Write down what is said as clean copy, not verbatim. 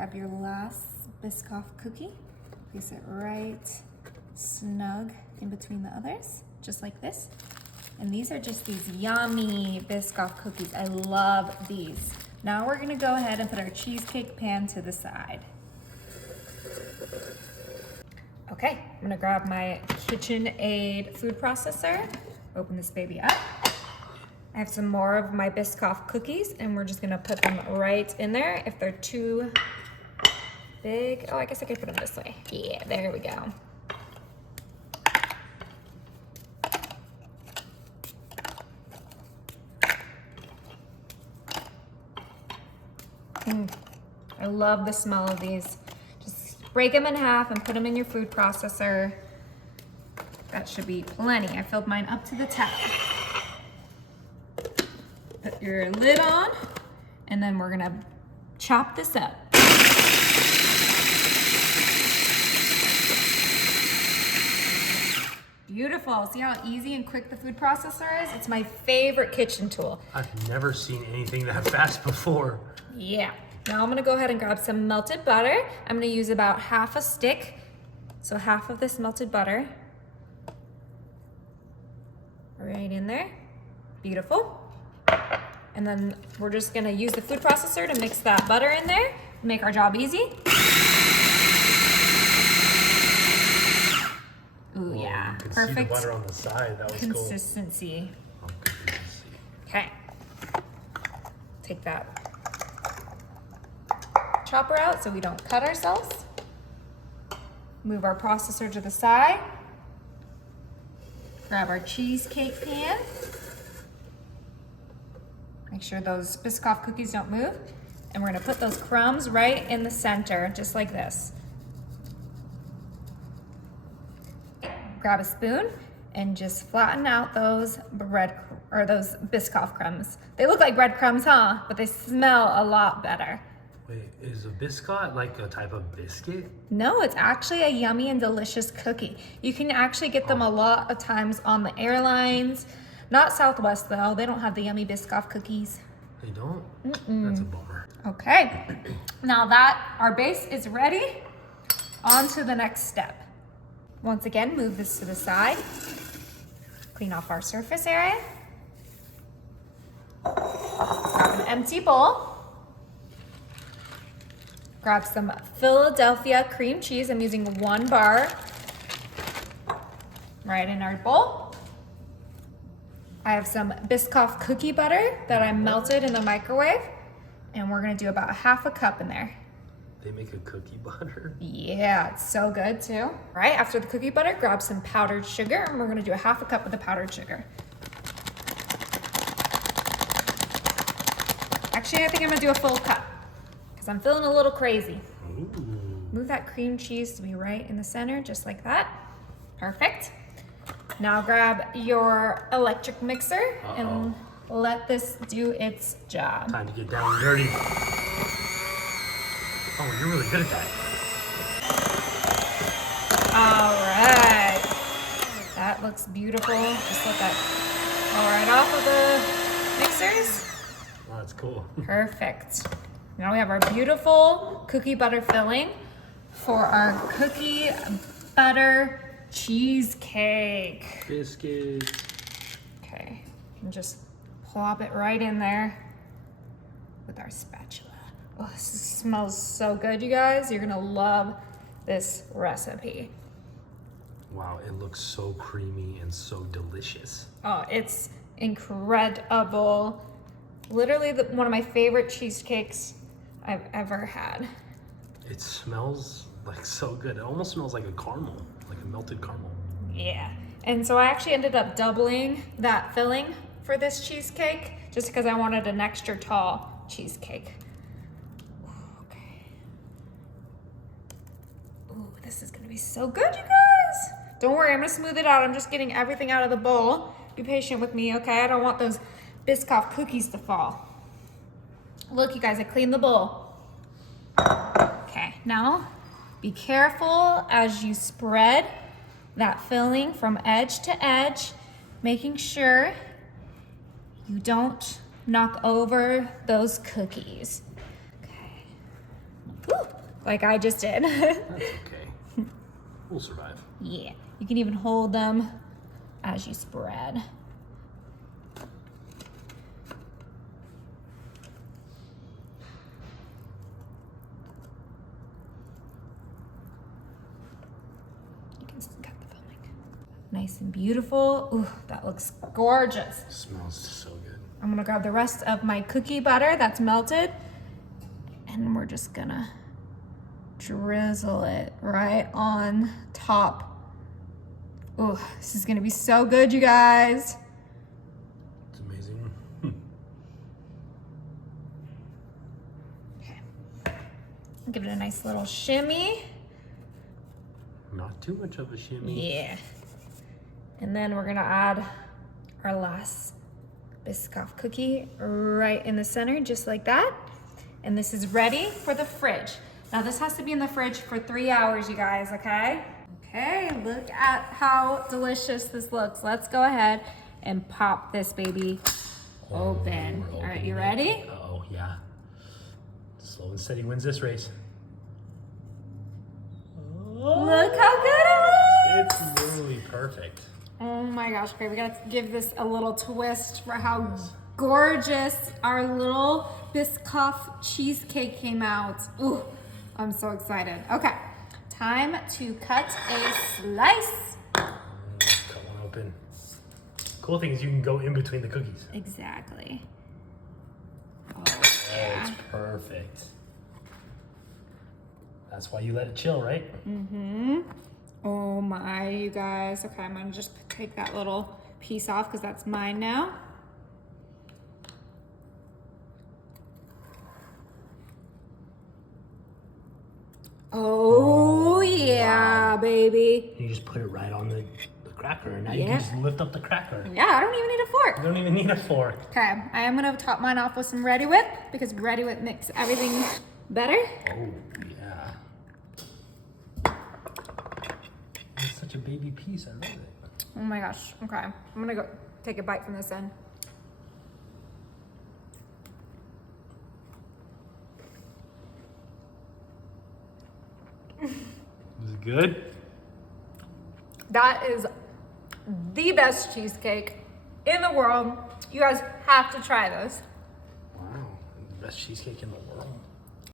Grab your last biscoff cookie, place it right snug in between the others, just like this. And these are just these yummy biscoff cookies. I love these. Now we're gonna go ahead and put our cheesecake pan to the side. Okay, I'm gonna grab my KitchenAid food processor, open this baby up. I have some more of my biscoff cookies and we're just gonna put them right in there. If they're too big, oh, I guess I could put them this way. Yeah, there we go. I love the smell of these. Just break them in half and put them in your food processor. That should be plenty. I filled mine up to the top. Put your lid on, and then we're gonna chop this up. Beautiful. See how easy and quick the food processor is? It's my favorite kitchen tool. I've never seen anything that fast before. Yeah. Now I'm gonna go ahead and grab some melted butter. I'm gonna use about half a stick. So half of this melted butter. Right in there. Beautiful. And then we're just gonna use the food processor to mix that butter in there, make our job easy. Ooh, yeah, you can perfect. See the butter on the side. That was consistency. Cool. Oh, consistency. Okay. Take that chopper out so we don't cut ourselves. Move our processor to the side. Grab our cheesecake pan. Make sure those biscoff cookies don't move. And we're gonna put those crumbs right in the center, just like this. Grab a spoon and just flatten out those those biscoff crumbs. They look like breadcrumbs, huh? But they smell a lot better. Wait, is a biscuit like a type of biscuit? No, it's actually a yummy and delicious cookie. You can actually get them a lot of times on the airlines. Not Southwest though, they don't have the yummy biscoff cookies. They don't? That's a bummer. Okay, now that our base is ready, on to the next step. Once again, move this to the side. Clean off our surface area. Grab an empty bowl. Grab some Philadelphia cream cheese. I'm using 1 bar right in our bowl. I have some Biscoff cookie butter that I melted in the microwave, and we're gonna do about 1/2 cup in there. They make a cookie butter? Yeah, it's so good too. All right, after the cookie butter, grab some powdered sugar, and we're gonna do 1/2 cup of the powdered sugar. Actually, I think I'm gonna do a full cup, because I'm feeling a little crazy. Ooh. Move that cream cheese to be right in the center, just like that. Perfect. Now grab your electric mixer and let this do its job. Time to get down and dirty. Oh, you're really good at that. All right. That looks beautiful. Just let that fall right off of the mixers. Oh, that's cool. Perfect. Now we have our beautiful cookie butter filling for our cookie butter cheesecake. Biscuits. Okay, and just plop it right in there with our spatula. Oh, this smells so good, you guys. You're gonna love this recipe. Wow, it looks so creamy and so delicious. Oh, it's incredible. Literally one of my favorite cheesecakes I've ever had. It smells like so good. It almost smells like a caramel, like a melted caramel. Yeah, and so I actually ended up doubling that filling for this cheesecake just because I wanted an extra tall cheesecake. Okay. Ooh, this is gonna be so good, you guys. Don't worry, I'm gonna smooth it out. I'm just getting everything out of the bowl. Be patient with me, okay? I don't want those Biscoff cookies to fall. Look, you guys, I cleaned the bowl. Okay, now be careful as you spread that filling from edge to edge, making sure you don't knock over those cookies. Okay. Woo. like I just did. That's okay. We'll survive. Yeah, you can even hold them as you spread. You can cut the filming. Nice and beautiful. Ooh, that looks gorgeous. Smells so good. I'm gonna grab the rest of my cookie butter that's melted, and we're just gonna drizzle it right on top. Oh, this is gonna be so good, you guys. It's amazing. Okay. Give it a nice little shimmy. Not too much of a shimmy. Yeah. And then we're gonna add our last biscoff cookie right in the center, just like that. And this is ready for the fridge. Now this has to be in the fridge for 3 hours, you guys, okay? Okay, look at how delicious this looks. Let's go ahead and pop this baby open. All right, you ready? Oh, yeah. Slow and steady wins this race. Look how good it looks. It's literally perfect. Oh my gosh, okay, we gotta give this a little twist for how gorgeous our little biscoff cheesecake came out. Ooh, I'm so excited. Okay, time to cut a slice. Cut one open. Cool thing is you can go in between the cookies. Exactly. Oh, Oh, it's perfect. That's why you let it chill, right? mm-hmm. Oh my, you guys. Okay, I'm gonna just take that little piece off because that's mine now. Oh yeah, baby. You just put it right on the cracker, and now you Yeah. can just lift up the cracker. Yeah, I don't even need a fork. You don't even need a fork. Okay, I am gonna top mine off with some Ready Whip because Ready Whip makes everything better. Oh, yeah. It's such a baby piece. I love it. Oh my gosh. Okay, I'm gonna go take a bite from this end. Is it good? That is the best cheesecake in the world. You guys have to try this. Wow. The best cheesecake in the world.